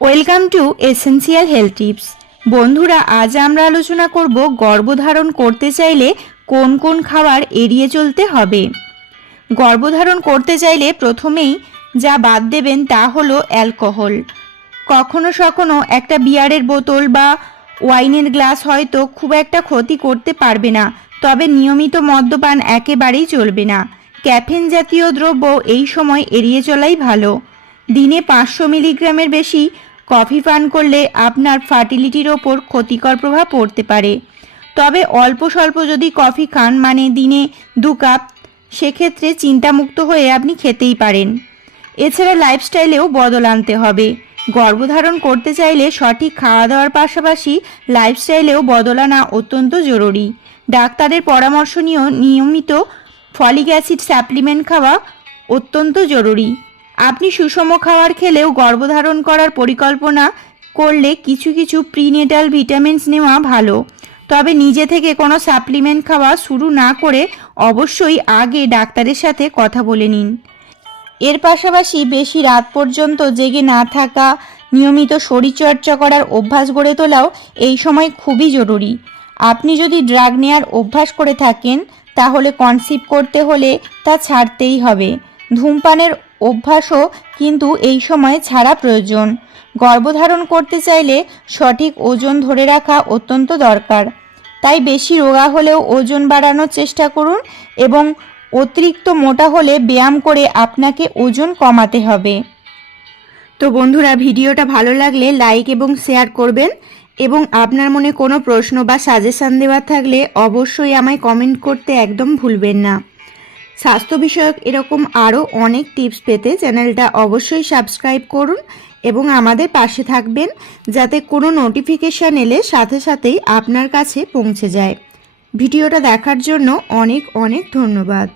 Welcome to essential health tips. বন্ধুরা, আজ আমরা আলোচনা করব গর্ভধারণ করতে চাইলে কোন কোন খাবার এড়িয়ে চলতে হবে। গর্ভধারণ করতে চাইলে প্রথমেই যা বাদ দেবেন তা হলো অ্যালকোহল। কখনো সখনো একটা বিয়ারের বোতল বা ওয়াইনের গ্লাস হয়তো খুব একটা ক্ষতি করতে পারবে না, তবে নিয়মিত মদ্যপান একেবারেই চলবে না। ক্যাফেন জাতীয় দ্রব্য এই সময় এড়িয়ে চলাই ভালো। দিনে পাঁচশো মিলিগ্রামের বেশি কফি পান করলে আপনার ফার্টিলিটির ওপর ক্ষতিকর প্রভাব পড়তে পারে। তবে অল্প স্বল্প যদি কফি খান মানে দিনে দু কাপ, সেক্ষেত্রে চিন্তামুক্ত হয়ে আপনি খেতেই পারেন। এছাড়া লাইফস্টাইলেও বদল আনতে হবে। গর্ভধারণ করতে চাইলে সঠিক খাওয়া দাওয়ার পাশাপাশি লাইফস্টাইলেও বদল আনা অত্যন্ত জরুরি। ডাক্তারের পরামর্শ নিয়েও নিয়মিত ফলিক অ্যাসিড সাপ্লিমেন্ট খাওয়া অত্যন্ত জরুরি। আপনি সুষম খাবার খেলেও গর্ভধারণ করার পরিকল্পনা করলে কিছু কিছু প্রিনেটাল ভিটামিনস নেওয়া ভালো। তবে নিজে থেকে কোনো সাপ্লিমেন্ট খাওয়া শুরু না করে অবশ্যই আগে ডাক্তারের সাথে কথা বলে নিন। এর পাশাপাশি বেশি রাত পর্যন্ত জেগে না থাকা, নিয়মিত শরীরচর্চা করার অভ্যাস গড়ে তোলাও এই সময় খুবই জরুরি। আপনি যদি ড্রাগ নেওয়ার অভ্যাস করে থাকেন, তাহলে কনসিভ করতে হলে তা ছাড়তেই হবে। ধূমপানের অভ্যাসও কিন্তু এই সময় ছাড়া প্রয়োজন। গর্ভধারণ করতে চাইলে সঠিক ওজন ধরে রাখা অত্যন্ত দরকার। তাই বেশি রোগা হলেও ওজন বাড়ানোর চেষ্টা করুন এবং অতিরিক্ত মোটা হলে ব্যায়াম করে আপনাকে ওজন কমাতে হবে। তো বন্ধুরা, ভিডিওটা ভালো লাগলে লাইক এবং শেয়ার করবেন এবং আপনার মনে কোনো প্রশ্ন বা সাজেশান দেওয়ার থাকলে অবশ্যই আমায় কমেন্ট করতে একদম ভুলবেন না। স্বাস্থ্য বিষয়ক এরকম আরও অনেক টিপস পেতে চ্যানেলটা অবশ্যই সাবস্ক্রাইব করুন এবং আমাদের পাশে থাকবেন যাতে কোনো নোটিফিকেশান এলে সাথে সাথেই আপনার কাছে পৌঁছে যায়। ভিডিওটা দেখার জন্য অনেক অনেক ধন্যবাদ।